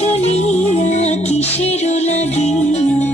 দলিয়া কিসের লাগিয়া